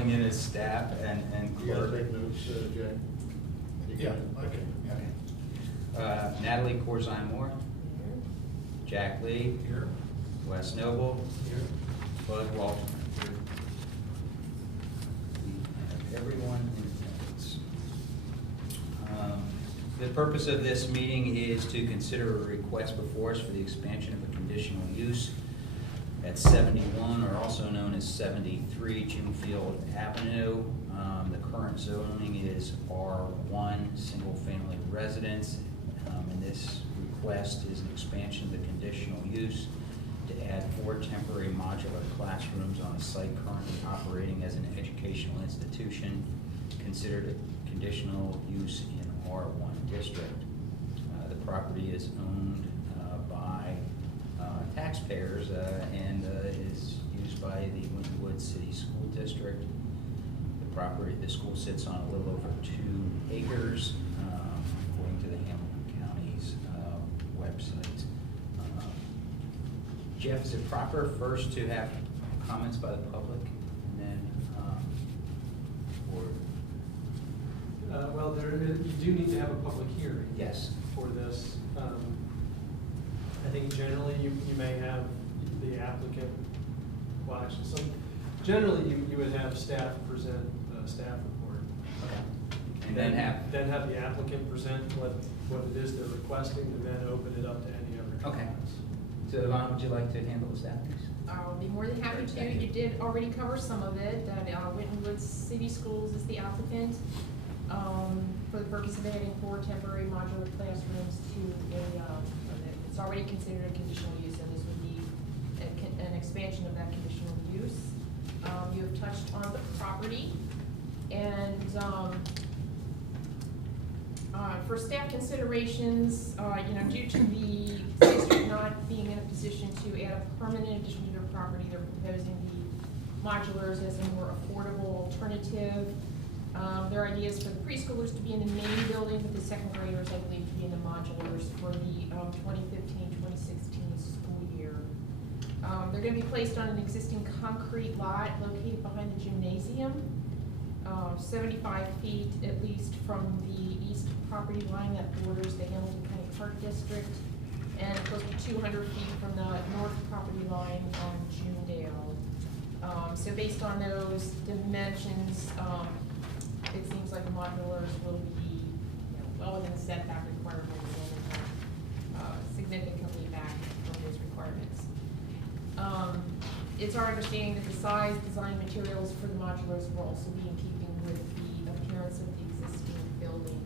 filling in as staff and You gotta clerk. take notes, Jay. Yeah, okay. Natalie Corzine-Moore, Jack Lee, Here. Wes Noble, Here. Bud Waltman. We have everyone in attendance. The purpose of this meeting is to consider a request before us for the expansion of a conditional use at 71, or also known as 73 Jungfield Avenue. The current zoning is R1, single-family residence, and this request is an expansion of the conditional use to add 4 temporary modular classrooms on a site currently operating as an educational institution, considered a conditional use in R1 district. The property is owned by taxpayers and is used by the Winwood City School District. The school sits on a little over 2 acres, according to the Hamilton County's website. Jeff, is it proper first to have comments by the public and then, Well, you do need to have a public hearing. Yes. For this. I think generally you may have the applicant, well, actually, generally you would have staff present a staff report. Okay. And then have the applicant present what it is they're requesting, and then open it up to any other Okay. comments. So Yvonne, would you like to handle the staff piece? I'll be more than happy to. You did already cover some of it, that Winwood City Schools is the applicant for the purpose of adding 4 temporary modular classrooms to it's already considered a conditional use, and this would be an expansion of that conditional use. You have touched on the property, and for staff considerations, due to the district not being in a position to add a permanent addition to their property, they're proposing the modulars as a more affordable alternative. Their idea is for the preschoolers to be in the main building, but the second graders, I believe, to be in the modulars for the 2015-2016 school year. They're going to be placed on an existing concrete lot located behind the gymnasium, 75 feet at least from the east property line that borders the Hamilton County Park District, and close to 200 feet from the north property line on Junedale. So based on those dimensions, it seems like the modulars will be well within the setback requirements and significantly back from those requirements. It's our understanding that the size, design, materials for the modulars will also be in keeping with the appearance of the existing building.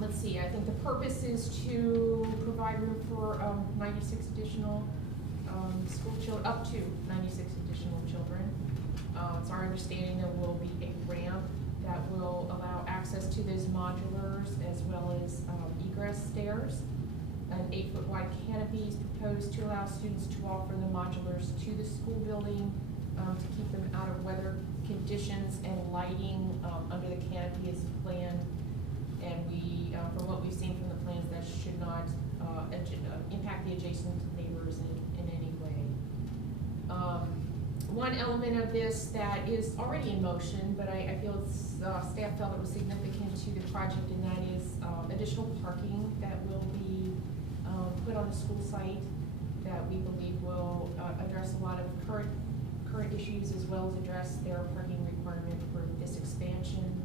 Let's see, I think the purpose is to provide room for 96 additional school children, up to 96 additional children. It's our understanding there will be a ramp that will allow access to those modulars, as well as egress stairs. An 8-foot wide canopy is proposed to allow students to walk from the modulars to the school building to keep them out of weather conditions, and lighting under the canopy is planned. And we, from what we've seen from the plans, that should not impact the adjacent neighbors in any way. One element of this that is already in motion, but I feel staff felt it was significant to the project, and that is additional parking that will be put on the school site that we believe will address a lot of current issues, as well as address their parking requirement for this expansion.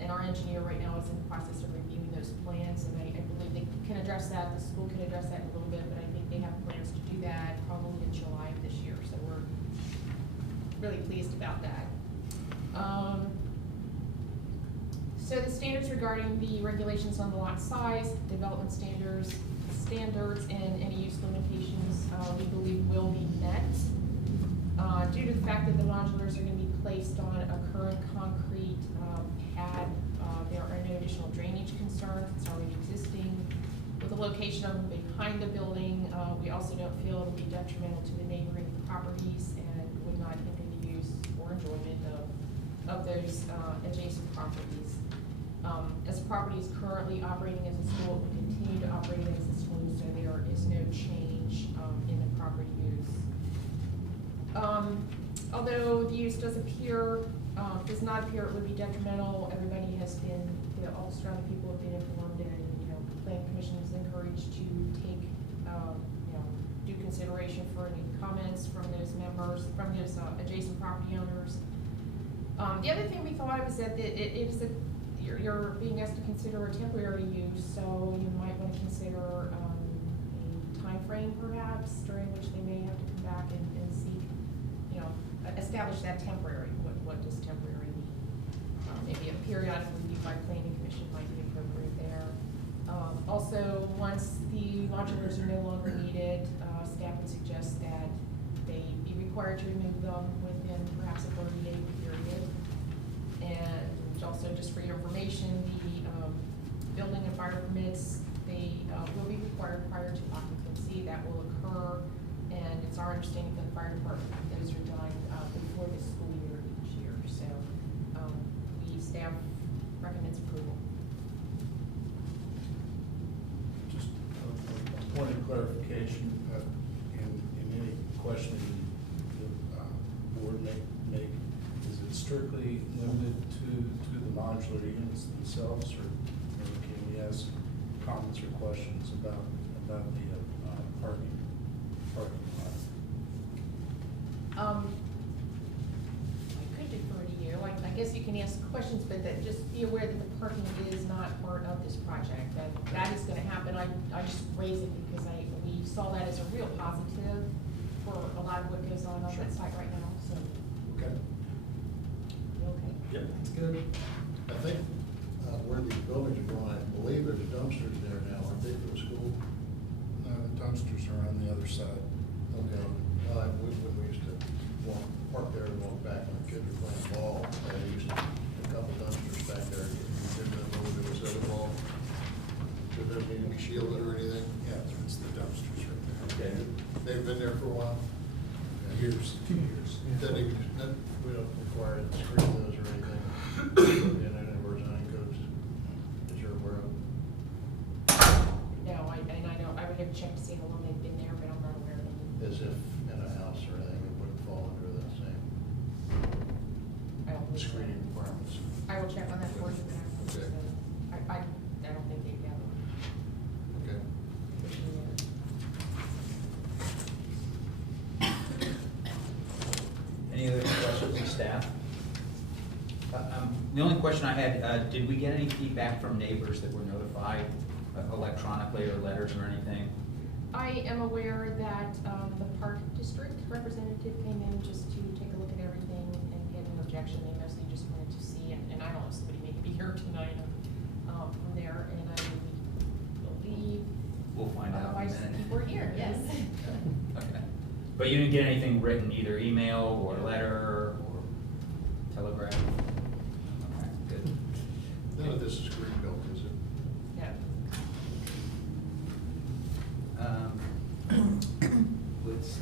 And our engineer right now is in the process of reviewing those plans, and I believe they can address that. The school can address that in a little bit, but I think they have plans to do that probably in July of this year. So we're really pleased about that. So the standards regarding the regulations on the lot size, development standards, and any use limitations, we believe will be met. Due to the fact that the modulars are going to be placed on a current concrete pad, there are no additional drainage concerns. It's already existing. With the location of them behind the building, we also don't feel it will be detrimental to the neighboring properties, and would not hinder the use or enjoyment of those adjacent properties. As the property is currently operating as a school, it will continue to operate as a school, so there is no change in the property use. although the use does not appear it would be detrimental, everybody has been, all surrounding people have been informed, and, Plan Commission is encouraged to take, due consideration for any comments from those members, from those adjacent property owners. The other thing we thought was that you're being asked to consider a temporary use, so you might want to consider a time frame perhaps during which they may have to come back and seek, establish that temporary. What does temporary mean? Maybe a periodic review by Planning Commission might be appropriate there. Also, once the modulars are no longer needed, staff would suggest that they be required to remove them within perhaps a 30-day period. And also, just for your information, the building and fire permits, they will be required prior to occupancy. That will occur, and it's our understanding that the fire department, those are done before the school year each year. So staff recommends approval. Just a point of clarification, in any question the board may make, is it strictly limited to the modular units themselves, or can we ask comments or questions about the parking lot? I could defer to you. I guess you can ask questions, but just be aware that the parking is not part of this project. That is going to happen. I just raise it because we saw that as a real positive for a lot of what goes on Sure. that site right now. So, Okay. you okay? Yep. That's good. I think where these buildings are going, I believe there's dumpsters there now, aren't they, for the school? No, the dumpsters are on the other side. Okay. When we used to park there and walk back when the kids were playing ball, they used to a couple dumpsters back there. Didn't know whether there was other ball. So it doesn't need to be shielded or anything? Yeah, it's the dumpsters right there. Okay. They've been there for a while? Years, 2 years. We don't require to screen those or anything. In any of our zoning codes that you're aware of? No, I would have checked to see how long they've been there, but I'm not aware of any. As if in a house or anything, it wouldn't fall under the same I don't believe so. screening requirements. I will check on that for you. Afterwards, Okay. so I don't think they've got them. Okay. Any other questions from staff? The only question I had, did we get any feedback from neighbors that were notified electronically or letters or anything? I am aware that the Park District representative came in just to take a look at everything and had no objection. They mostly just wanted to see, and I don't know, somebody may be here tonight from there, and I believe. We'll find out in a Otherwise, minute. people are here, yes. Okay. But you didn't get anything written, either email or letter or telegraph? Okay, good. None of this is greenbelt, is it? Yeah. Let's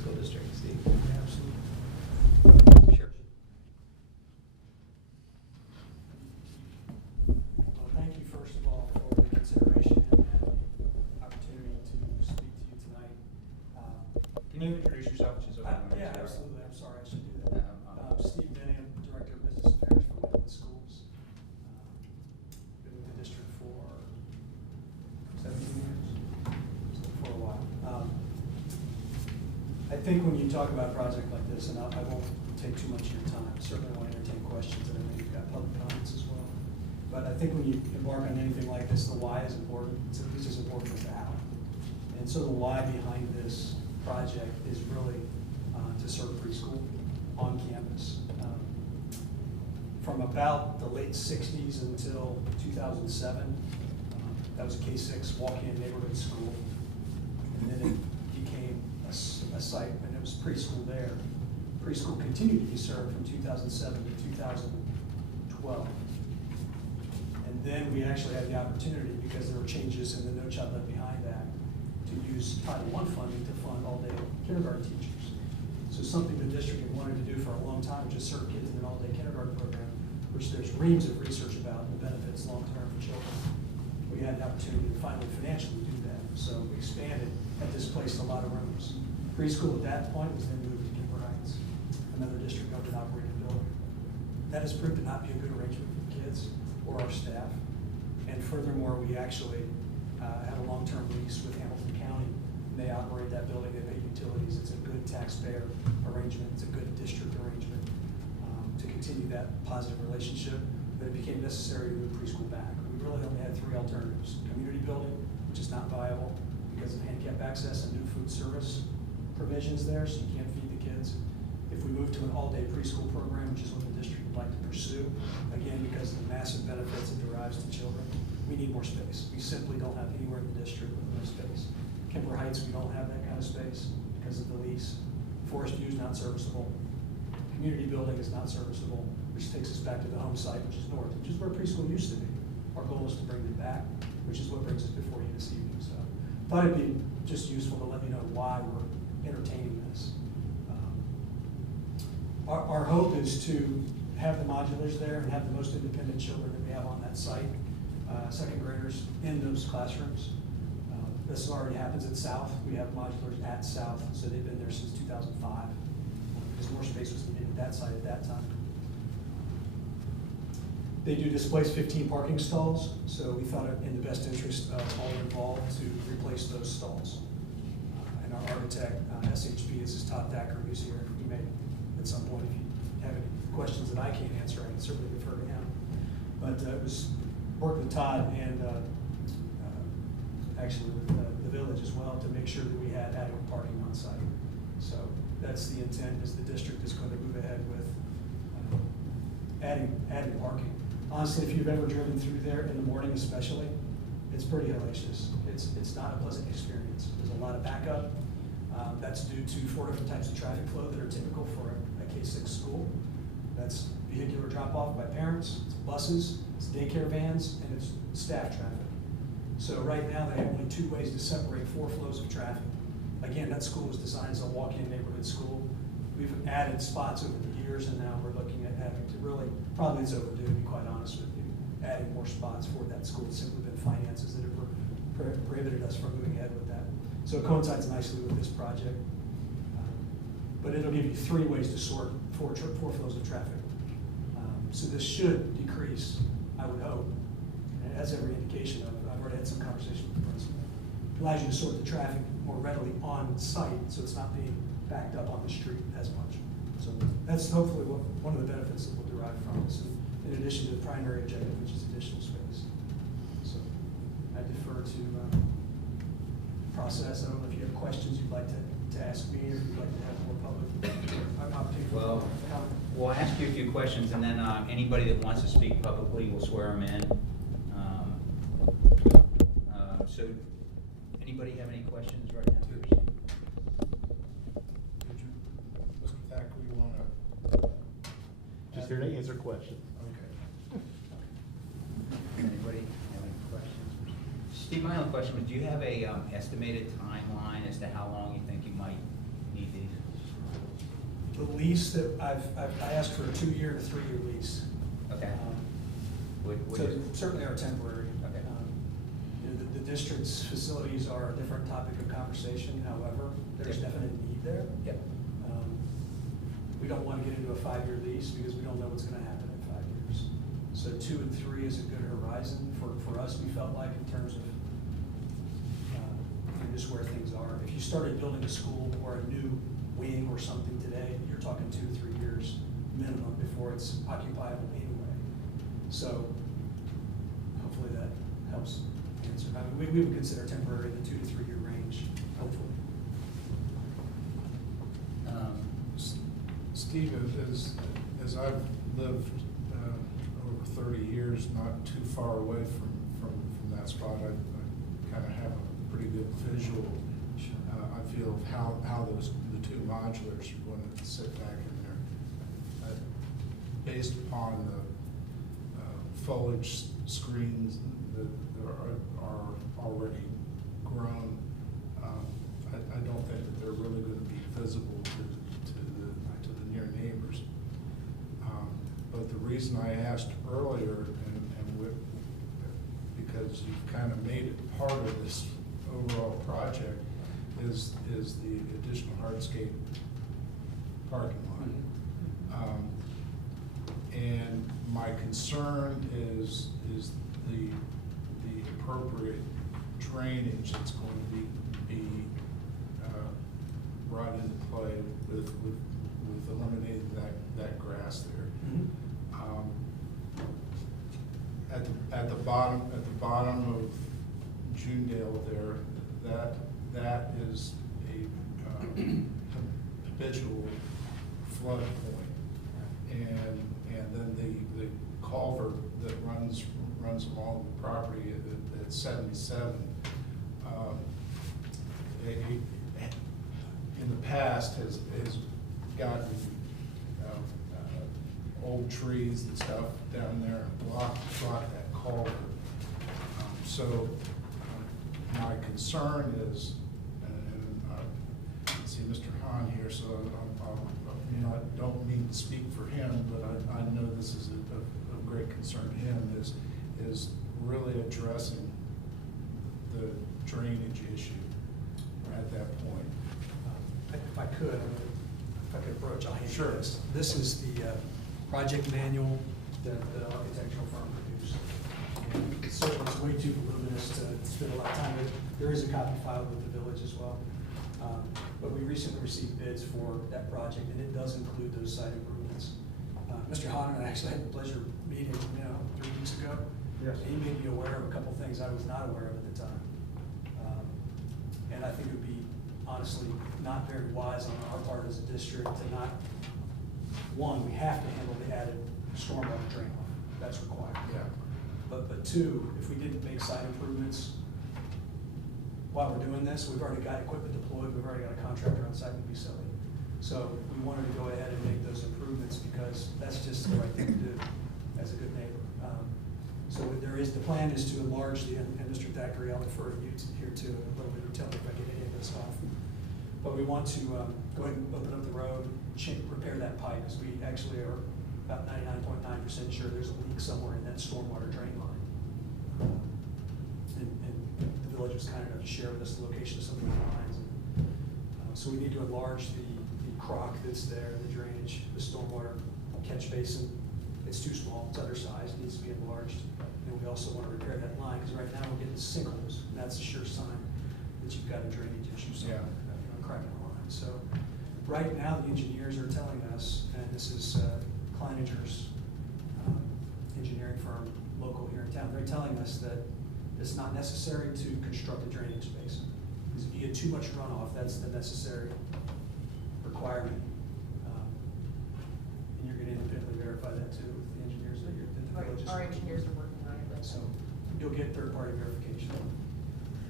go district, Steve. Absolutely. Sure. Well, thank you first of all for the consideration and the opportunity to speak to you tonight. Can you introduce yourself, which is over there? Yeah, absolutely. I'm sorry, I should do that. Um, Steve Benham, Director of Business Affairs for Woodland Schools. Been with the district for 17 years, so for a while. I think when you talk about a project like this, and I won't take too much of your time, I certainly want to entertain questions, and I know you've got public comments as well. But I think when you embark on anything like this, the why is important. It's at least as important as the how. And so the why behind this project is really to serve preschool on campus. From about the late 60s until 2007, that was a K-6 walk-in neighborhood school. And then it became a site, and it was preschool there. Preschool continued to be served from 2007 to 2012. And then we actually had the opportunity, because there were changes in the No Child Left Behind Act, to use Title I funding to fund all-day kindergarten teachers. So something the district had wanted to do for a long time, was just serve kids in an all-day kindergarten program, which there's reams of research about the benefits long-term for children. We had the opportunity to finally financially do that. So we expanded, and displaced a lot of rooms. Preschool at that point was then moved to Kimber Heights. another district-owned and operated building. That has proved to not be a good arrangement for the kids or our staff. And furthermore, we actually have a long-term lease with Hamilton County. They operate that building, they pay utilities. It's a good taxpayer arrangement, it's a good district arrangement to continue that positive relationship. But it became necessary to move preschool back. We really only had three alternatives. Community building, which is not viable because of handicap access and new food service provisions there, so you can't feed the kids. If we move to an all-day preschool program, which is what the district would like to pursue, again, because of the massive benefits it derives to children, we need more space. We simply don't have anywhere in the district with more space. Kemper Heights, we don't have that kind of space because of the lease. Forest View is not serviceable. Community building is not serviceable, which takes us back to the home site, which is north, which is where preschool used to be. Our goal is to bring them back, which is what brings us before you this evening. So thought it'd be just useful to let you know why we're entertaining this. Our hope is to have the modulars there and have the most independent children that we have on that site, second graders in those classrooms. This already happens at South. We have modulars at South, so they've been there since 2005. Because more space was needed at that site at that time. They do displace 15 parking stalls, so we thought it in the best interest of all involved to replace those stalls. And our architect, SHP, is Todd Thacker, who's here. He may, at some point, if you have any questions that I can't answer, I can certainly refer to him. But it was worked with Todd and actually with the village as well to make sure that we had adequate parking on site. So that's the intent, is the district is going to move ahead with adding parking. Honestly, if you've ever driven through there in the morning especially, it's pretty hellacious. It's not a pleasant experience. There's a lot of backup. That's due to 4 different types of traffic flow that are typical for a K-6 school. That's vehicular drop-off by parents, it's buses, it's daycare vans, and it's staff traffic. So right now, they have only 2 ways to separate 4 flows of traffic. Again, that school was designed as a walk-in neighborhood school. We've added spots over the years, and now we're looking at having to really, probably it's overdue, to be quite honest with you, adding more spots for that school. It's simply been finances that have prohibited us from moving ahead with that. So it coincides nicely with this project. But it'll give you 3 ways to sort 4 flows of traffic. So this should decrease, I would hope, and it has every indication of. I've already had some conversation with the principal. It allows you to sort the traffic more readily on site, so it's not being backed up on the street as much. So that's hopefully one of the benefits that we'll derive from this, in addition to the primary objective, which is additional space. So I defer to process. I don't know if you have questions you'd like to ask me, or if you'd like to have more public opportunity. Well, we'll ask you a few questions, and then anybody that wants to speak publicly, we'll swear them in. So, anybody have any questions right now? Mr. Thacker, you want to? Just here to answer questions. Okay. Anybody have any questions? Steve, my only question was, do you have a estimated timeline as to how long you think you might need these? The lease that I asked for a 2-year and a 3-year lease. Okay. So certainly are temporary. Okay. The district's facilities are a different topic of conversation. However, there's Yep. definite need there. Yep. We don't want to get into a 5-year lease because we don't know what's going to happen in 5 years. So 2 and 3 is a good horizon for us, we felt like, in terms of just where things are. If you started building a school or a new wing or something today, you're talking 2 to 3 years minimum before it's occupiable anyway. So hopefully that helps answer. I mean, we would consider temporary in the 2 to 3 year range, hopefully. Steve, as I've lived over 30 years, not too far away from that spot, I kind of have a pretty good visual. I feel of how the 2 modulars are going to sit back in there. Based upon the foliage screens that are already grown, I don't think that they're really going to be visible to the near neighbors. But the reason I asked earlier, because you've kind of made it part of this overall project, is the additional hardscape parking lot. And my concern is the appropriate drainage that's going to be brought into play with eliminating that grass there. At the bottom of Junedale there, that is a habitual flood point. And then the culvert that runs along the property at 77, in the past has gotten old trees and stuff down there, block that culvert. So my concern is, and I see Mr. Hahn here, so I don't mean to speak for him, but I know this is a great concern to him, is really addressing the drainage issue at that point. If I could approach, I'll hand you Sure. this. This is the project manual that the architectural firm produced. And it's certainly it's way too voluminous to spend a lot of time with. There is a copy filed with the village as well. But we recently received bids for that project, and it does include those site improvements. Mr. Hahn and I actually had the pleasure of meeting, 3 weeks ago. Yes. And he made me aware of a couple things I was not aware of at the time. And I think it would be honestly not very wise on our part as a district to not, one, we have to handle the added stormwater drain off. That's required. Yeah. But two, if we didn't make site improvements while we're doing this, we've already got equipment deployed, we've already got a contractor on site, would be silly. So we wanted to go ahead and make those improvements because that's just the right thing to do as a good neighbor. So the plan is to enlarge and Mr. Thackeray, I'll defer to you here too, a little bit, or tell me if I get any of this off. But we want to go ahead and open up the road, repair that pipe, as we actually are about 99.9% sure there's a leak somewhere in that stormwater drain line. And the village was kind enough to share with us the location of some of the lines. So we need to enlarge the crock that's there, the drainage, the stormwater catch basin. It's too small, it's undersized, it needs to be enlarged. And we also want to repair that line, because right now we're getting sinkholes, and that's a sure sign that you've got a drainage issue somewhere, cracking the line. So right now, the engineers are telling us, and this is Kleininger's engineering firm, local here in town, they're telling us that it's not necessary to construct a drainage basin. Because if you get too much runoff, that's the necessary requirement. And you're going to independently verify that too with the engineers that the village is. Our engineers are working on it. So you'll get third-party verification.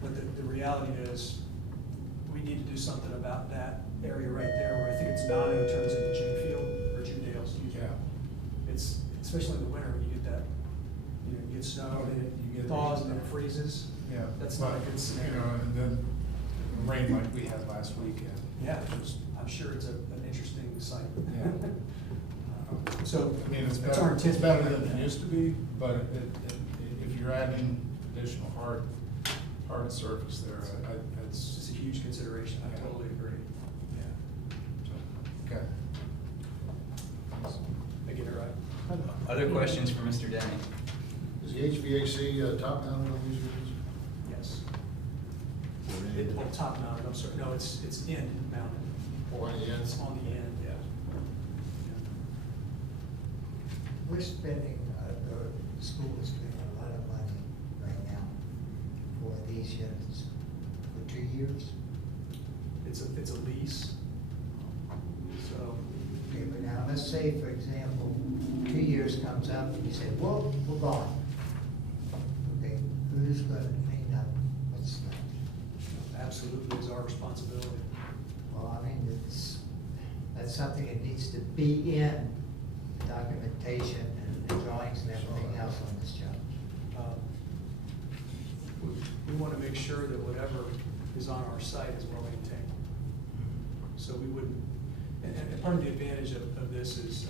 But the reality is, we need to do something about that area right there where I think it's not in terms of the Junefield or Junedale, excuse me. Yeah. It's, especially in the winter when you get that, you get snow and it thaws and then it freezes. Yeah. That's not a good scenario. And then rain like we had last weekend. Yeah, I'm sure it's an interesting site. Yeah. So, I mean, it's our better, intent. than it used to be, but if you're adding additional hard surface there, It's it's, a huge consideration, I Yeah. totally agree. okay. I get it right. Other questions for Mr. Denny? Is the HVAC top mounted on these units? Yes. Top mounted, I'm sorry, no, it's end mounted. Or on the It's ends? on the end, yeah. We're spending, the school is spending a lot of money right now for these units for 2 years. It's a lease. So, Okay, but now let's say, for example, 2 years comes up and you say, well, we're gone. Okay, who's gonna clean up what's left? absolutely is our responsibility. Well, I mean, that's something that needs to be in documentation and the drawings and everything else on this job. We want to make sure that whatever is on our site is well maintained. So we wouldn't, and part of the advantage of this is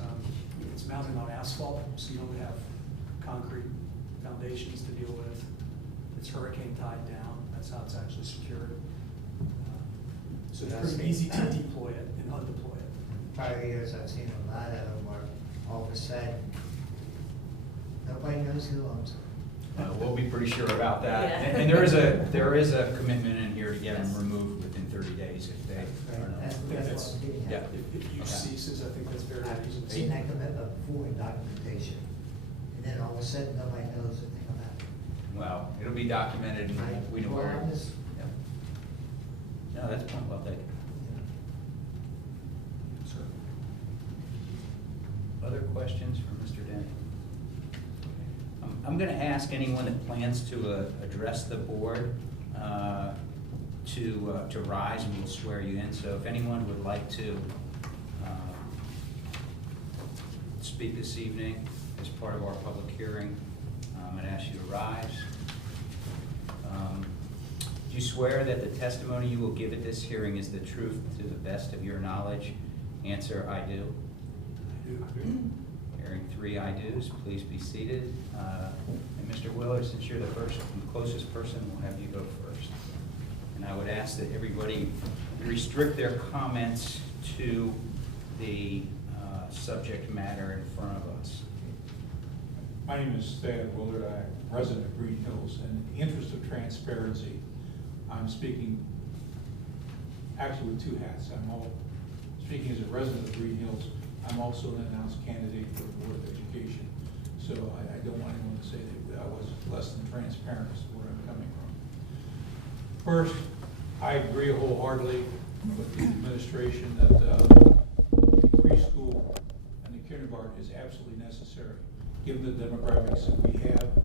it's mounted on asphalt, so you don't have concrete foundations to deal with. It's hurricane tied down, that's how it's actually secured. So it's pretty easy to deploy it and undeploy it. prior years, I've seen a lot of them where all of a sudden, nobody knows who owns them. We'll be pretty sure about that. Yeah. And there is a commitment in here to get them removed within 30 days if they are not. That's what I'm getting Yeah. at. If use Okay. ceases, I think that's very I've reasonable. seen that commitment before in documentation, and then all of a sudden, nobody knows anything about it. Well, it'll be documented and we know Well, where. I'm just, Yeah. No, that's a point well taken. Other questions for Mr. Denny? I'm going to ask anyone that plans to address the board to rise, and we'll swear you in. So if anyone would like to speak this evening as part of our public hearing, I'm going to ask you to rise. Do you swear that the testimony you will give at this hearing is the truth to the best of your knowledge? Answer, I do. Hearing 3 I do's, please be seated. And Mr. Willard, since you're the first and closest person, we'll have you go first. And I would ask that everybody restrict their comments to the subject matter in front of us. My name is Thad Willard. I'm resident of Greenhills. In the interest of transparency, I'm speaking actually with 2 hats. Speaking as a resident of Greenhills. I'm also an announced candidate for the Board of Education. So I don't want anyone to say that I was less than transparent as to where I'm coming from. First, I agree wholeheartedly with the administration that preschool and the kindergarten is absolutely necessary, given the demographics that we have